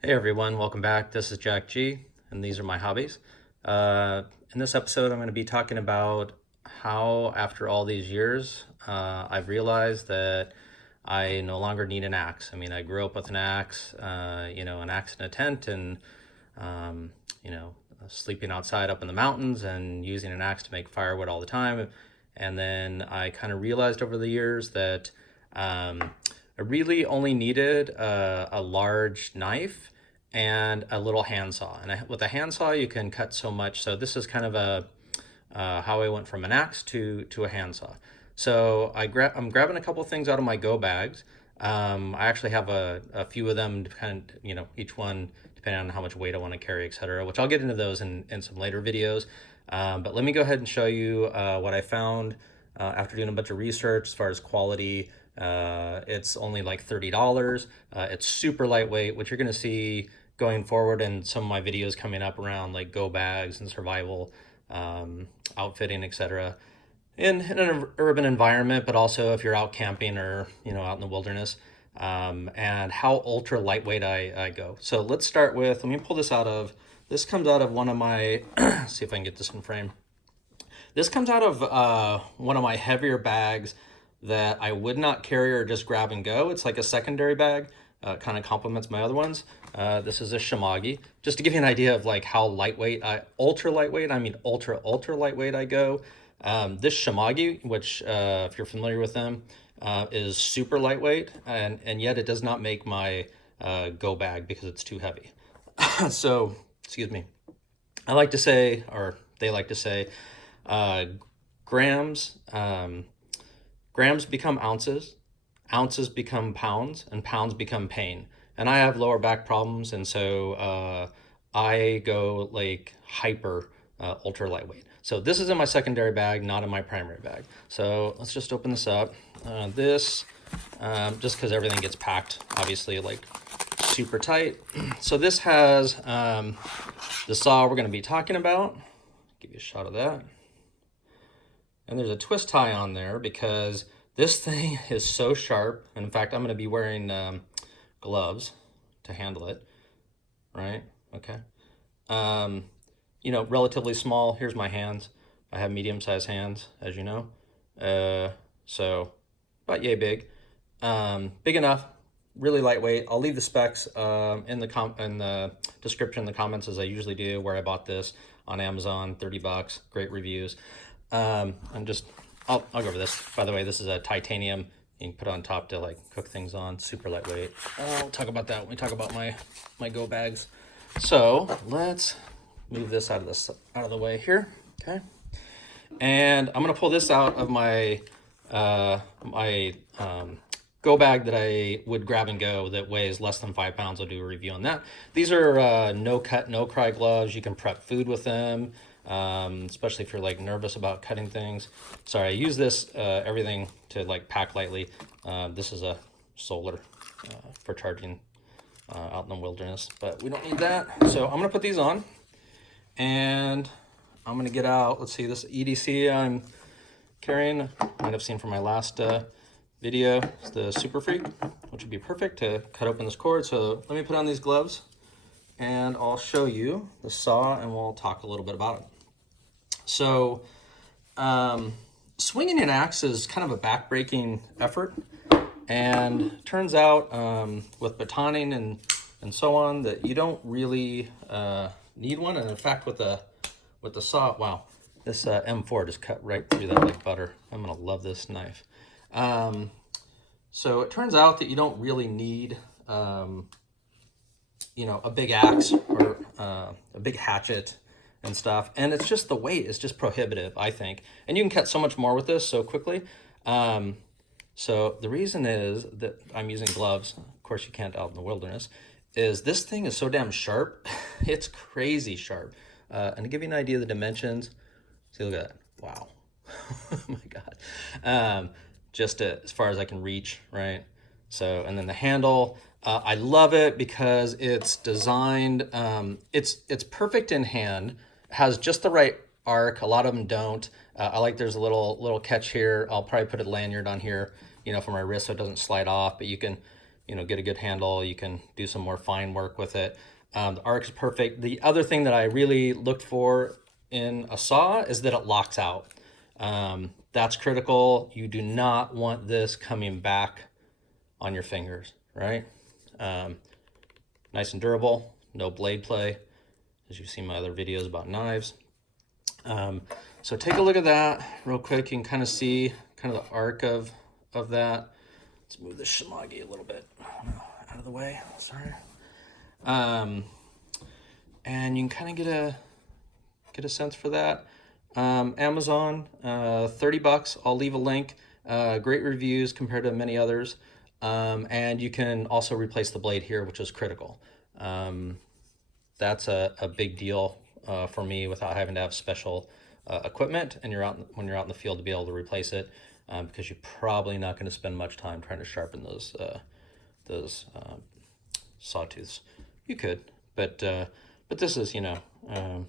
Hey everyone, welcome back. This is Jack G, and these are my hobbies. In this episode, I'm going to be talking about how, after all these years, I've realized that I no longer need an axe. I mean, I grew up with an axe, an axe in a tent, and um, sleeping outside up in the mountains and using an axe to make firewood all the time. And then I kind of realized over the years that I really only needed a large knife and a little handsaw. And with a handsaw, you can cut so much. So this is kind of how I went from an axe to a handsaw. So I'm grabbing a couple things out of my go bags. I actually have a few of them, kind of, each one depending on how much weight I want to carry, etc. Which I'll get into those in some later videos. But let me go ahead and show you what I found after doing a bunch of research as far as quality. It's only like $30. It's super lightweight, which you're going to see going forward in some of my videos coming up around like go bags and survival outfitting, etc. In an urban environment, but also if you're out camping or out in the wilderness, and how ultra lightweight I go. So let's start with, let me pull this out of, this comes out of one of my, see if I can get this in frame. This comes out of one of my heavier bags that I would not carry or just grab and go. It's like a secondary bag, kind of complements my other ones. This is a Shimagi. Just to give you an idea of like how lightweight, ultra lightweight, I mean ultra lightweight I go. This Shimagi, which if you're familiar with them, is super lightweight, and yet it does not make my go bag because it's too heavy. So, excuse me. I like to say, or they like to say, grams grams become ounces, ounces become pounds, and pounds become pain. And I have lower back problems, and so I go like hyper ultra lightweight. So this is in my secondary bag, not in my primary bag. So let's just open this up. Just because everything gets packed, obviously, like super tight. So this has the saw we're going to be talking about. Give you a shot of that. And there's a twist tie on there because this thing is so sharp. And in fact, I'm going to be wearing gloves to handle it, right? Okay. Relatively small. Here's my hands. I have medium-sized hands, as you know. So about yay big. Big enough, really lightweight. I'll leave the specs in the description, the comments, as I usually do, where I bought this on Amazon, 30 bucks, great reviews. I'll go over this. By the way, this is a titanium you can put on top to like cook things on, super lightweight. I'll talk about that when we talk about my go bags. So let's move this out of the way here, okay? And I'm gonna pull this out of my go bag that I would grab and go that weighs less than 5 pounds. I'll do a review on that. These are no cut, no cry gloves. You can prep food with them, especially if you're like nervous about cutting things. Sorry, I use this everything to like pack lightly. This is a solar for charging out in the wilderness, but we don't need that. So I'm gonna put these on, and I'm gonna get out. Let's see, this EDC I'm carrying, you might have seen from my last video, is the Super Freak, which would be perfect to cut open this cord. So let me put on these gloves and I'll show you the saw and we'll talk a little bit about it. So swinging an axe is kind of a back-breaking effort, and turns out with batoning and so on that you don't really need one. And in fact, with the saw, wow, this M4 just cut right through that like butter. I'm gonna love this knife. So it turns out that you don't really need a big axe or a big hatchet and stuff, and it's just the weight is just prohibitive, I think, and you can cut so much more with this so quickly. So the reason is that I'm using gloves, of course you can't out in the wilderness, is this thing is so damn sharp. It's crazy sharp. And to give you an idea of the dimensions, see, look at that, wow. Oh my God. Just as far as I can reach, right? So, and then the handle, I love it because it's designed, it's perfect in hand, has just the right arc. A lot of them don't. I like there's a little catch here. I'll probably put a lanyard on here, for my wrist so it doesn't slide off, but you can you know, get a good handle. You can do some more fine work with it. The arc is perfect. The other thing that I really looked for in a saw is that it locks out. That's critical. You do not want this coming back on your fingers, right? Nice and durable, no blade play, as you've seen my other videos about knives. So take a look at that real quick. You can kind of see kind of the arc of that. Let's move this shimagi a little bit out of the way, sorry. And you can kind of get a sense for that. Amazon, 30 bucks. I'll leave a link. Great reviews compared to many others. And you can also replace the blade here, which is critical. That's a big deal for me without having to have special equipment, and when you're out in the field to be able to replace it, because you're probably not going to spend much time trying to sharpen those sawtooths. You could, but this is, you know,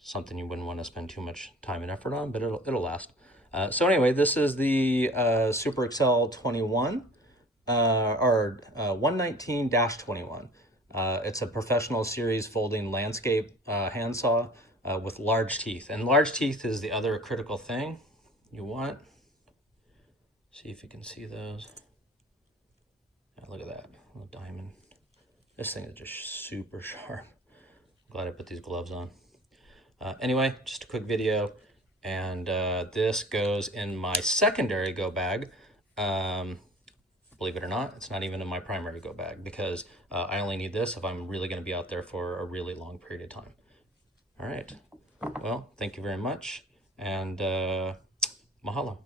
something you wouldn't want to spend too much time and effort on, but it'll last. So anyway, this is the Super Accel 21 or 119-21. It's a professional series folding landscape handsaw with large teeth. And large teeth is the other critical thing you want. See if you can see those. Yeah, look at that little diamond. This thing is just super sharp. Glad I put these gloves on. Anyway, just a quick video. And this goes in my secondary go bag. Believe it or not, it's not even in my primary go bag, because I only need this if I'm really going to be out there for a really long period of time. All right. Well, thank you very much, and mahalo.